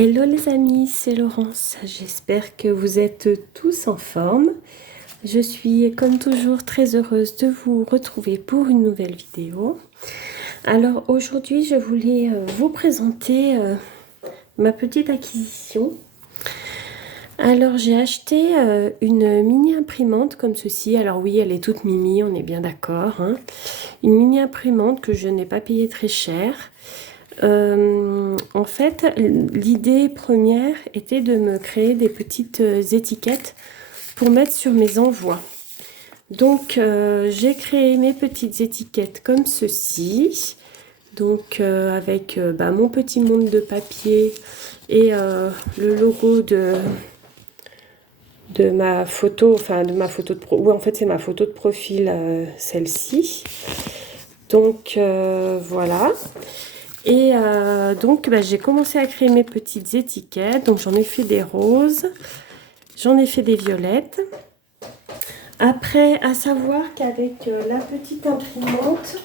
Hello les amis, c'est Laurence. J'espère que vous êtes tous en forme. Je suis comme toujours très heureuse de vous retrouver pour une nouvelle vidéo. Alors aujourd'hui, je voulais vous présenter ma petite acquisition. Alors j'ai acheté une mini imprimante comme ceci. Alors oui, elle est toute mimi, on est bien d'accord, hein. Une mini imprimante que je n'ai pas payée très cher. En fait, l'idée première était de me créer des petites étiquettes pour mettre sur mes envois. Donc, j'ai créé mes petites étiquettes comme ceci. Donc, avec mon petit monde de papier et le logo de ma photo, enfin de ma photo de pro. Oui, en fait, c'est ma photo de profil, celle-ci. Donc, voilà. Et donc, j'ai commencé à créer mes petites étiquettes. Donc, j'en ai fait des roses, j'en ai fait des violettes. Après, à savoir qu'avec la petite imprimante,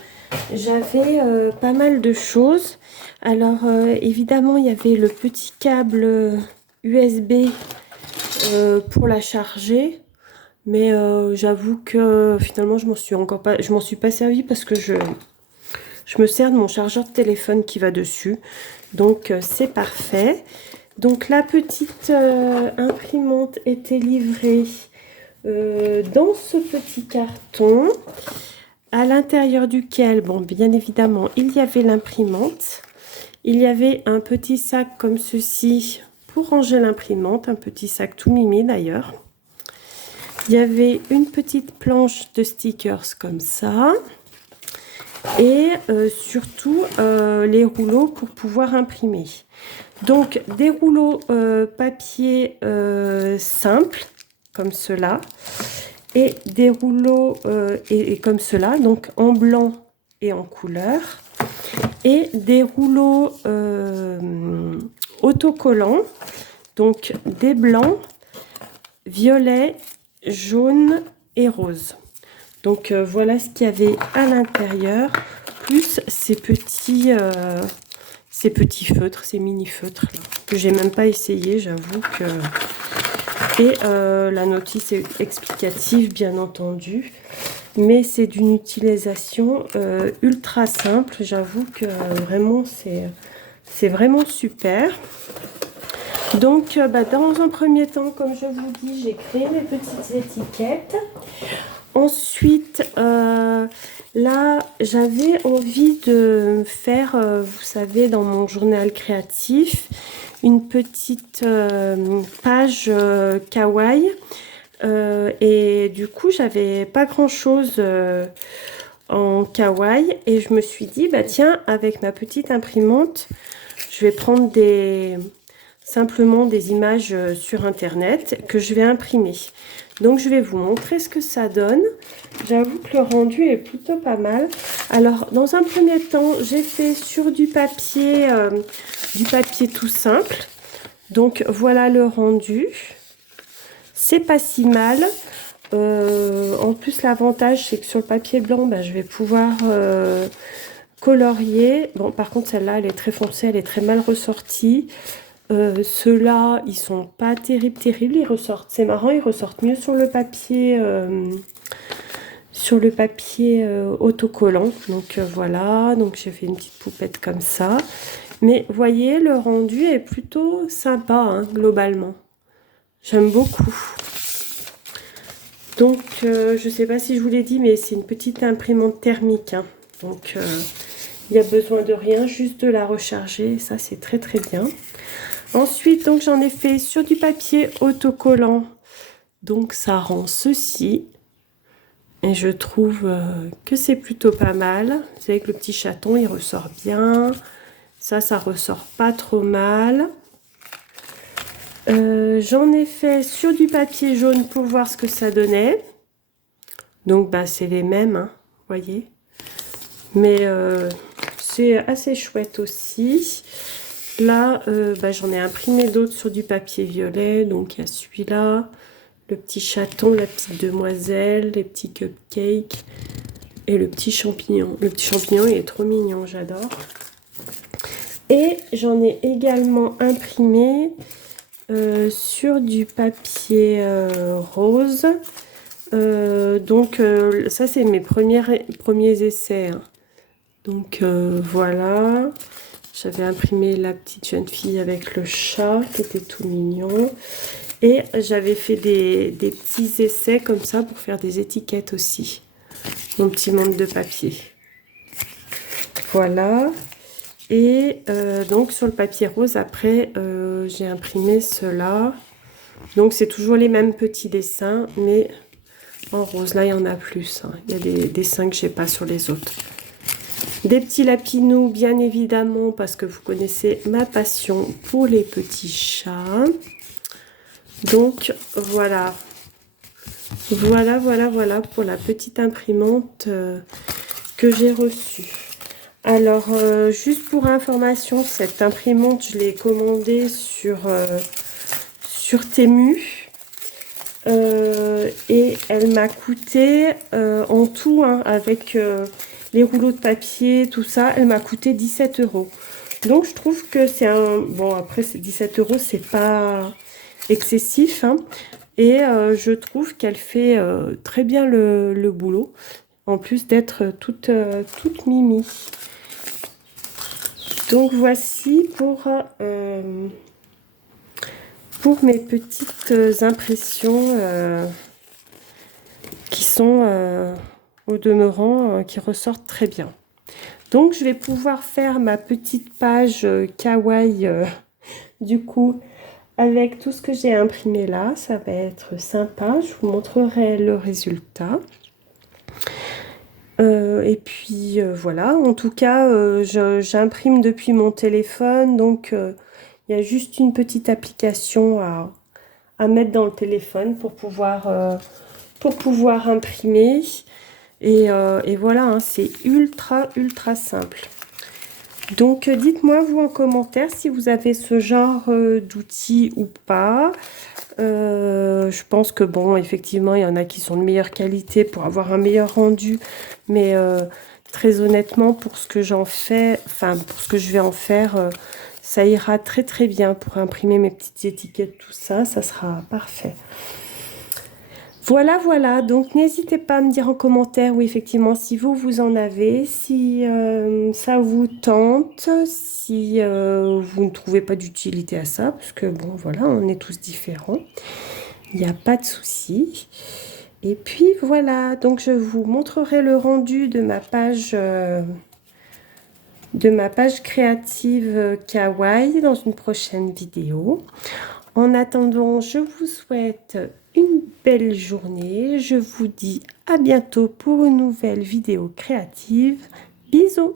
j'avais pas mal de choses. Alors, évidemment, il y avait le petit câble USB pour la charger. Mais j'avoue que finalement, je m'en suis pas servi parce que je me sers de mon chargeur de téléphone qui va dessus. Donc, c'est parfait. Donc, la petite imprimante était livrée dans ce petit carton, à l'intérieur duquel, bon, bien évidemment, il y avait l'imprimante. Il y avait un petit sac comme ceci pour ranger l'imprimante, un petit sac tout mimi d'ailleurs. Il y avait une petite planche de stickers comme ça. Et surtout les rouleaux pour pouvoir imprimer. Donc des rouleaux papier simples comme cela et des rouleaux et comme cela, donc en blanc et en couleur, et des rouleaux autocollants, donc des blancs, violets, jaunes et roses. Donc voilà ce qu'il y avait à l'intérieur, plus ces petits feutres, ces mini feutres là, que j'ai même pas essayé, j'avoue que. Et la notice est explicative bien entendu, mais c'est d'une utilisation ultra simple. J'avoue que vraiment c'est vraiment super. Donc dans un premier temps, comme je vous dis, j'ai créé mes petites étiquettes. Ensuite, là, j'avais envie de faire, vous savez, dans mon journal créatif, une petite page kawaii. Et du coup, j'avais pas grand-chose en kawaii. Et je me suis dit, bah tiens, avec ma petite imprimante, je vais prendre simplement des images sur Internet que je vais imprimer. Donc, je vais vous montrer ce que ça donne. J'avoue que le rendu est plutôt pas mal. Alors, dans un premier temps, j'ai fait sur du papier tout simple. Donc, voilà le rendu. C'est pas si mal. En plus, l'avantage, c'est que sur le papier blanc, je vais pouvoir colorier. Bon, par contre, celle-là, elle est très foncée, elle est très mal ressortie. Ceux-là, ils sont pas terribles. Ils ressortent. C'est marrant, ils ressortent mieux sur le papier autocollant. Donc voilà, donc j'ai fait une petite poupette comme ça. Mais voyez, le rendu est plutôt sympa, hein, globalement. J'aime beaucoup. Donc je sais pas si je vous l'ai dit, mais c'est une petite imprimante thermique, hein. Donc il y a besoin de rien, juste de la recharger. Ça, c'est très très bien. Ensuite, donc j'en ai fait sur du papier autocollant. Donc ça rend ceci. Et je trouve que c'est plutôt pas mal. Vous savez que le petit chaton, il ressort bien. Ça ressort pas trop mal. J'en ai fait sur du papier jaune pour voir ce que ça donnait. Donc c'est les mêmes, hein, voyez. Mais c'est assez chouette aussi. Là, j'en ai imprimé d'autres sur du papier violet. Donc, il y a celui-là, le petit chaton, la petite demoiselle, les petits cupcakes et le petit champignon. Le petit champignon, il est trop mignon, j'adore. Et j'en ai également imprimé sur du papier rose. Ça c'est mes premiers essais, hein. Donc voilà, j'avais imprimé la petite jeune fille avec le chat qui était tout mignon. Et j'avais fait des petits essais comme ça pour faire des étiquettes aussi. Mon petit monde de papier. Voilà. Et donc sur le papier rose, après, j'ai imprimé cela. Donc c'est toujours les mêmes petits dessins, mais en rose. Là, il y en a plus, hein. Il y a des dessins que j'ai pas sur les autres. Des petits lapinous, bien évidemment, parce que vous connaissez ma passion pour les petits chats. Donc voilà. Voilà pour la petite imprimante que j'ai reçue. Alors, juste pour information, cette imprimante, je l'ai commandée sur Temu. Et elle m'a coûté en tout, hein, avec les rouleaux de papier, tout ça, elle m'a coûté 17 €. Donc, je trouve que c'est un... Bon, après, 17 €, c'est pas excessif, hein. Et je trouve qu'elle fait très bien le boulot, en plus d'être toute mimi. Donc voici pour mes petites impressions qui sont au demeurant, qui ressortent très bien. Donc je vais pouvoir faire ma petite page kawaii du coup avec tout ce que j'ai imprimé là. Ça va être sympa, je vous montrerai le résultat. Et puis voilà, en tout cas j'imprime depuis mon téléphone, donc il y a juste une petite application à mettre dans le téléphone pour pouvoir imprimer. Et voilà, hein, c'est ultra simple. Donc dites-moi vous en commentaire si vous avez ce genre d'outils ou pas. Je pense que bon, effectivement, il y en a qui sont de meilleure qualité pour avoir un meilleur rendu, mais très honnêtement, pour ce que j'en fais, enfin pour ce que je vais en faire, ça ira très bien pour imprimer mes petites étiquettes, tout ça, ça sera parfait. Voilà, donc n'hésitez pas à me dire en commentaire, oui, effectivement, si vous en avez, si ça vous tente, si vous ne trouvez pas d'utilité à ça, parce que bon, voilà, on est tous différents, il n'y a pas de souci. Et puis voilà, donc je vous montrerai le rendu de ma page créative kawaii dans une prochaine vidéo. En attendant, je vous souhaite une belle journée. Je vous dis à bientôt pour une nouvelle vidéo créative. Bisous!